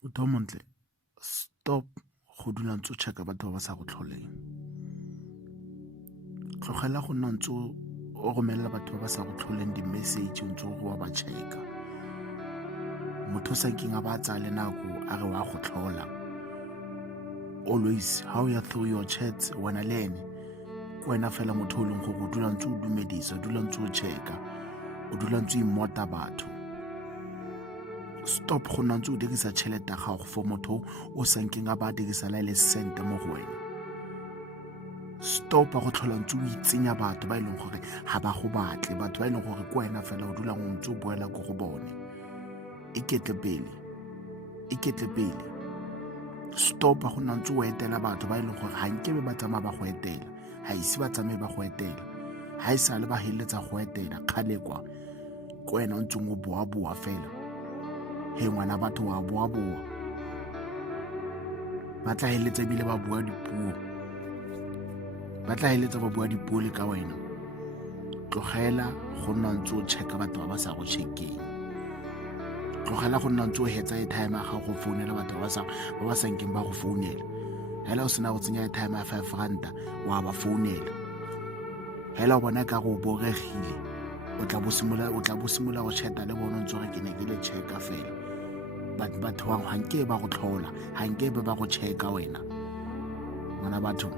Motho o montle, stop go dula ntse o check-a batho ba ba sa go tlholeng. Tlogela go nna ntse o romelela batho ba ba sa go tlholeng di-message o ntse o wa ba check-a. Motho o sa nkeng a ba tsaya le nako a re wa go tlhola. Always ha o ya through your chats wena le ene ke wena fela motho o leng gore o dula ntse o dumedisa, o dula ntse o check-a, o dula ntse o immota batho. Stop go nna ntse o dirisa tšhelete ya gago for motho o sa nkeng a ba dirisa le sente mo go wena. Stop go tlhola ntse o itsenya batho ba e leng gore ga ba go batle, batho ba e leng gore ke wena fela o dulang o ntse o boela ko go bone. Iketle pele. Stop go nna ntse o etela batho ba e leng gore ga nkebe ba tsamaya ba go etela, ga ise ba tsamaye ba go etela, ga e sa le ba feleletsa go etela kgale kwa ke wena o ntseng o boa fela. He ngwana batho wa boa ba tla feleletsa ebile ba bua dipuo le ka wena. Tlogela go nna ntse o check-a batho ba ba sa go check-eng. Tlogela go nna ntse o hetsa airtime ya gago go founela batho ba ba sa nkeng ba go founela. Hela o sena go tsenya airtime ya R5 wa ba founela. Hela o bona ka go boregile o tla bo simolola go chat-a le bona ntse gore ke ne ke le check-a fela. Batho bangwe ga nke ba go tlhola, ga nke ba go check-a wena. Ngwana batho,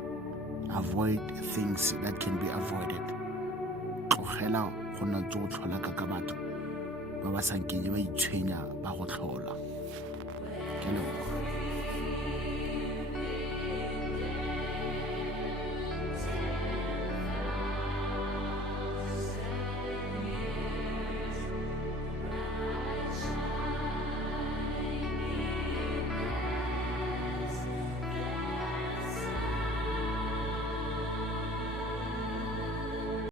avoid things that can be avoided. Tlogela go nna ntse o tlhola ka batho ba ba sa nkeng ba itshwenya ba go tlhola. Ke leboga.